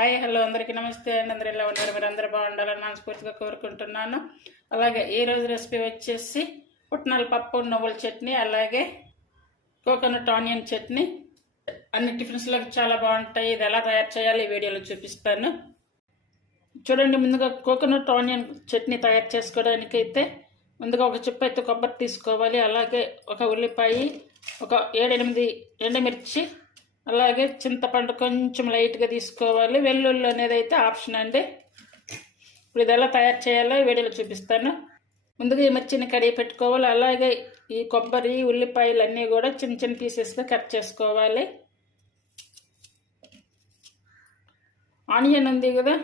Hi hello అందరికీ నమస్తే అండి. అందరూ ఎలా ఉన్నారు? మీరు అందరూ బాగుండాలని మనస్ఫూర్తిగా కోరుకుంటున్నాను. అలాగే ఈరోజు రెసిపీ వచ్చేసి పుట్నాల పప్పు నువ్వుల చట్నీ, అలాగే కోకోనట్ ఆనియన్ చట్నీ. అన్ని టిఫిన్స్లోకి చాలా బాగుంటాయి. ఇది ఎలా తయారు చేయాలి ఈ వీడియోలో చూపిస్తాను. చూడండి, ముందుగా కోకోనట్ ఆనియన్ చట్నీ తయారు చేసుకోవడానికి అయితే ముందుగా ఒక చిప్ప అయితే కొబ్బరి తీసుకోవాలి. అలాగే ఒక ఉల్లిపాయ, ఒక 7-8 ఎండుమిర్చి, అలాగే చింతపండు కొంచెం లైట్గా తీసుకోవాలి. వెల్లుల్లి అనేది అయితే ఆప్షన్ అండి. ఇప్పుడు ఇది ఎలా తయారు చేయాలో వీడియోలో చూపిస్తాను. ముందుగా ఈ మిర్చిని కడిగి పెట్టుకోవాలి. అలాగే ఈ కొబ్బరి, ఉల్లిపాయలు అన్నీ కూడా చిన్న చిన్న పీసెస్గా కట్ చేసుకోవాలి. ఆనియన్ ఉంది కదా,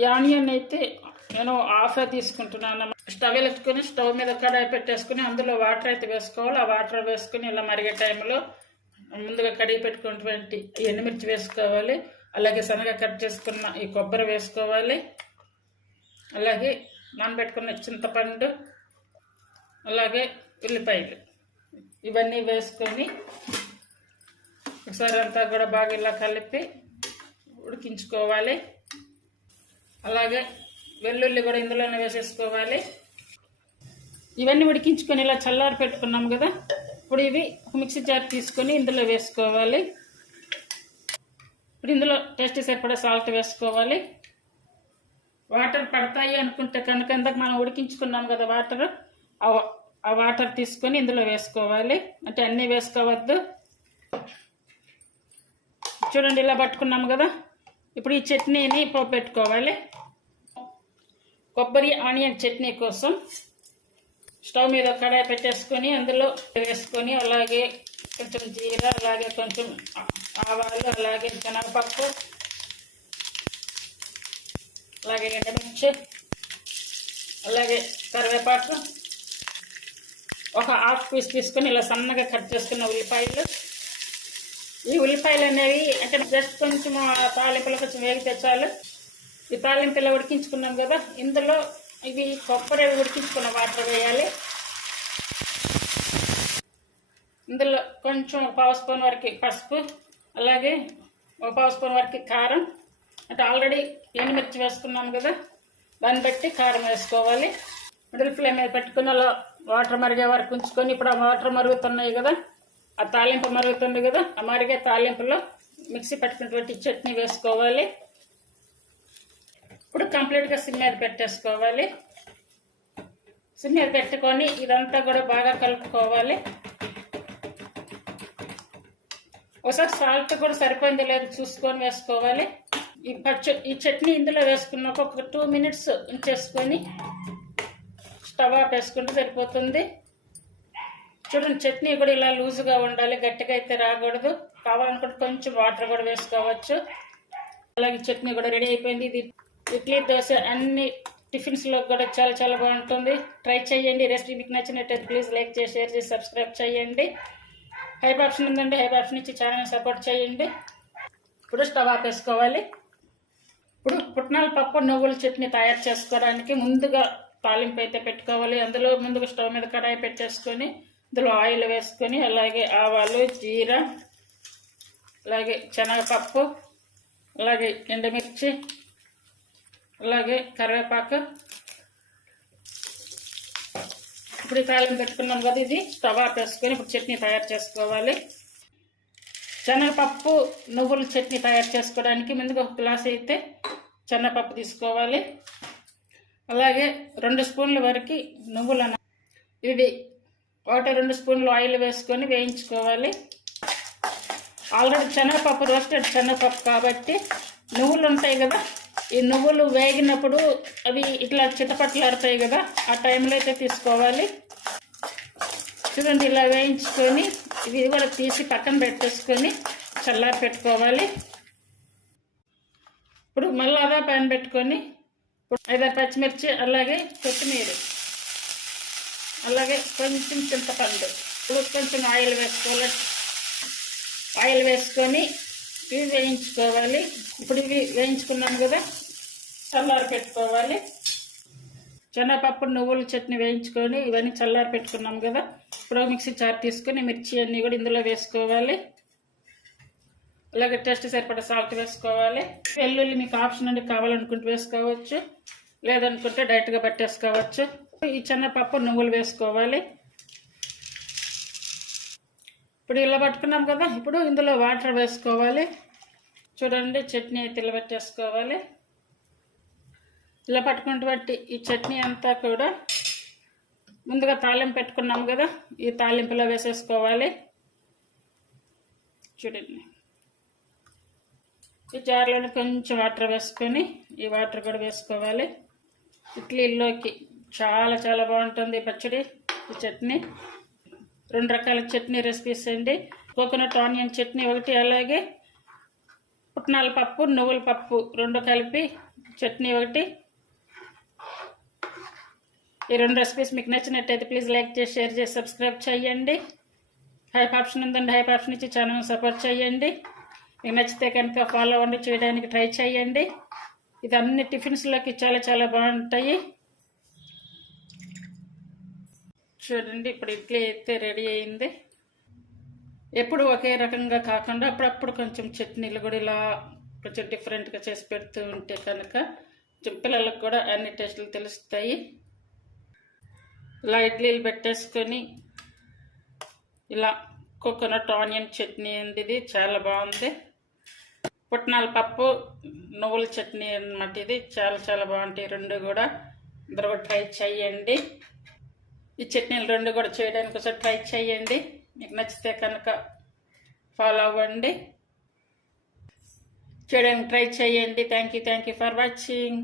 ఈ ఆనియన్ అయితే నేను హాఫే తీసుకుంటున్నాను. స్టవ్ వెలుగుకొని స్టవ్ మీద కడాయి పెట్టేసుకుని అందులో వాటర్ అయితే వేసుకోవాలి. ఆ వాటర్ వేసుకుని ఇలా మరిగే టైంలో ముందుగా కడిగి పెట్టుకున్నటువంటి ఎండుమిర్చి వేసుకోవాలి. అలాగే సన్నగా కట్ చేసుకున్న ఈ కొబ్బరి వేసుకోవాలి. అలాగే నానబెట్టుకున్న చింతపండు, అలాగే ఉల్లిపాయలు ఇవన్నీ వేసుకొని ఒకసారి అంతా కూడా బాగా ఇలా కలిపి ఉడికించుకోవాలి. అలాగే వెల్లుల్లి కూడా ఇందులోనే వేసేసుకోవాలి. ఇవన్నీ ఉడికించుకొని ఇలా చల్లారి పెట్టుకున్నాం కదా, ఇప్పుడు ఇవి ఒక మిక్సీ జార్ తీసుకొని ఇందులో వేసుకోవాలి. ఇప్పుడు ఇందులో టేస్ట్ సరిపడా సాల్ట్ వేసుకోవాలి. వాటర్ పడతాయి అనుకుంటే కనుక ఇందాక మనం ఉడికించుకున్నాం కదా వాటర్, ఆ వాటర్ తీసుకొని ఇందులో వేసుకోవాలి. అంటే అన్నీ వేసుకోవద్దు. చూడండి, ఇలా పట్టుకున్నాము కదా. ఇప్పుడు ఈ చట్నీని పెట్టుకోవాలి. కొబ్బరి ఆనియన్ చట్నీ కోసం స్టవ్ మీద కడాయి పెట్టేసుకొని అందులో వేసుకొని, అలాగే కొంచెం జీరా, అలాగే కొంచెం ఆవాలు, అలాగే శనగపప్పు, అలాగే ఎండుమిర్చి, అలాగే కరివేపాకు, ఒక హాఫ్ పీస్ తీసుకొని ఇలా సన్నగా కట్ చేసుకున్న ఉల్లిపాయలు. ఈ ఉల్లిపాయలు అనేవి అంటే జస్ట్ కొంచెం తాలింపులో కొంచెం వేగితే చాలు. ఈ తాలింపులో ఉడికించుకున్నాం కదా, ఇందులో ఇవి కొబ్బరి ఉడికించుకున్న వాటర్ వేయాలి. ఇందులో కొంచెం 1/2 స్పూన్ వరకు పసుపు, అలాగే 1/2 స్పూన్ వరకు కారం. అంటే ఆల్రెడీ ఎండుమిర్చి వేసుకున్నాం కదా, దాన్ని బట్టి కారం వేసుకోవాలి. మిడిల్ ఫ్లేమ్ మీద పెట్టుకుని అలా వాటర్ మరిగే వరకు ఉంచుకొని, ఇప్పుడు ఆ వాటర్ మరుగుతున్నాయి కదా, ఆ తాలింపు మరుగుతుంది కదా, ఆ మరిగే తాలింపులో మిక్సీ పట్టుకున్నటువంటి చట్నీ వేసుకోవాలి. ఇప్పుడు కంప్లీట్గా సిమ్ మీద పెట్టేసుకోవాలి. సిమ్ మీద పెట్టుకొని ఇదంతా కూడా బాగా కలుపుకోవాలి. ఒకసారి సాల్ట్ కూడా సరిపోయిందో లేదు చూసుకొని వేసుకోవాలి. ఈ చట్నీ ఇందులో వేసుకున్నాక ఒక 2 మినిట్స్ ఉంచేసుకొని స్టవ్ ఆఫ్ వేసుకుంటే సరిపోతుంది. చూడండి, చట్నీ కూడా ఇలా లూజుగా ఉండాలి, గట్టిగా అయితే రాకూడదు. కావాలనుకుంటే కొంచెం వాటర్ కూడా వేసుకోవచ్చు. అలాగే చట్నీ కూడా రెడీ అయిపోయింది. ఇది ఇడ్లీ, దోశ అన్ని టిఫిన్స్లో కూడా చాలా చాలా బాగుంటుంది. ట్రై చేయండి. రెసిపీ మీకు నచ్చినట్టయితే ప్లీజ్ లైక్ చేసి, షేర్ చేసి, సబ్స్క్రైబ్ చేయండి. హైప్ ఆప్షన్ ఉందండి, హైప్ ఆప్షన్ ఇచ్చి ఛానల్ని సపోర్ట్ చేయండి. ఇప్పుడు స్టవ్ ఆపేసుకోవాలి. ఇప్పుడు పుట్నాల పప్పు నువ్వుల చట్నీ తయారు చేసుకోవడానికి ముందుగా తాలింపు అయితే పెట్టుకోవాలి. అందులో ముందుగా స్టవ్ మీద కడాయి పెట్టేసుకొని అందులో ఆయిల్ వేసుకొని, అలాగే ఆవాలు, జీరా, అలాగే శనగపప్పు, అలాగే ఎండుమిర్చి, అలాగే కరివేపాకు. ఇప్పుడు ఈ తాలింపు పెట్టుకున్నాం కదా, ఇది స్టవ్ ఆఫ్ వేసుకొని ఇప్పుడు చట్నీ తయారు చేసుకోవాలి. శనగపప్పు నువ్వుల చట్నీ తయారు చేసుకోవడానికి ముందుగా 1 గ్లాస్ అయితే శనగపప్పు తీసుకోవాలి. అలాగే 2 స్పూన్ల వరకు నువ్వులను, ఇవి 1-2 స్పూన్లు ఆయిల్ వేసుకొని వేయించుకోవాలి. ఆల్రెడీ శనగపప్పు రోస్టెడ్ శనగపప్పు కాబట్టి నువ్వులు ఉంటాయి కదా, ఈ నువ్వులు వేగినప్పుడు అవి ఇట్లా చిటపట్లాడతాయి కదా, ఆ టైంలో అయితే తీసుకోవాలి. చూడండి, ఇలా వేయించుకొని ఇవి కూడా తీసి పక్కన పెట్టేసుకొని చల్లారి పెట్టుకోవాలి. ఇప్పుడు మళ్ళీ అదే ప్యాన్ పెట్టుకొని 5 పచ్చిమిర్చి, అలాగే కొత్తిమీర, అలాగే కొంచెం చింతపండు, కొంచెం ఆయిల్ వేసుకోవాలి. ఆయిల్ వేసుకొని ఇవి వేయించుకోవాలి. ఇప్పుడు ఇవి వేయించుకున్నాం కదా, చల్లారి పెట్టుకోవాలి. శనగపప్పు నువ్వుల చట్నీ వేయించుకొని ఇవన్నీ చల్లారి పెట్టుకున్నాం కదా, ఇప్పుడు మిక్సీ జార్ తీసుకొని మిర్చి అన్నీ కూడా ఇందులో వేసుకోవాలి. అలాగే టేస్ట్ సరిపడా సాల్ట్ వేసుకోవాలి. వెల్లుల్లి మీకు ఆప్షన్ అండి, కావాలనుకుంటే వేసుకోవచ్చు, లేదనుకుంటే డైరెక్ట్గా పట్టేసుకోవచ్చు. ఈ శనగపప్పు నువ్వులు వేసుకోవాలి. ఇప్పుడు ఇలా పట్టుకున్నాం కదా, ఇప్పుడు ఇందులో వాటర్ వేసుకోవాలి. చూడండి, చట్నీ అయితే ఇలా పెట్టేసుకోవాలి. ఇలా పట్టుకున్నటువంటి ఈ చట్నీ అంతా కూడా ముందుగా తాలింపు పెట్టుకున్నాం కదా, ఈ తాలింపులో వేసేసుకోవాలి. చూడండి, ఈ జార్లోని కొంచెం వాటర్ వేసుకొని ఈ వాటర్ కూడా వేసుకోవాలి. ఇడ్లీలోకి చాలా చాలా బాగుంటుంది ఈ పచ్చడి, ఈ చట్నీ. 2 రకాల చట్నీ రెసిపీస్ అండి. కోకోనట్ ఆనియన్ చట్నీ ఒకటి, అలాగే పుట్నాల పప్పు నువ్వుల పప్పు 2 కలిపి చట్నీ ఒకటి. ఈ 2 రెసిపీస్ మీకు నచ్చినట్టయితే ప్లీజ్ లైక్ చేసి, షేర్ చేసి, సబ్స్క్రైబ్ చేయండి. హైప్ ఆప్షన్ ఉందండి, హైప్ ఆప్షన్ ఇచ్చి ఛానల్ సపోర్ట్ చేయండి. మీకు నచ్చితే కనుక ఫాలో అవ్వండి, చేయడానికి ట్రై చేయండి. ఇది అన్ని టిఫిన్స్లోకి చాలా చాలా బాగుంటాయి. చూడండి, ఇప్పుడు ఇడ్లీ అయితే రెడీ అయింది. ఎప్పుడు ఒకే రకంగా కాకుండా అప్పుడప్పుడు కొంచెం చట్నీలు కూడా ఇలా కొంచెం డిఫరెంట్గా చేసి పెడుతూ ఉంటే కనుక పిల్లలకు కూడా అన్ని టేస్టులు తెలుస్తాయి. ఇలా ఇడ్లీలు పెట్టేసుకొని ఇలా కోకోనట్ ఆనియన్ చట్నీ అండి, ఇది చాలా బాగుంది. పుట్నాల పప్పు నువ్వుల చట్నీ అన్నమాట, ఇది చాలా చాలా బాగుంటాయి 2 కూడా. అందరూ కూడా ట్రై చేయండి. ఈ చట్నీలు 2 కూడా చేయడానికి ఒకసారి ట్రై చేయండి. మీకు నచ్చితే కనుక ఫాలో అవ్వండి, చేయడానికి ట్రై చేయండి. Thank you for watching.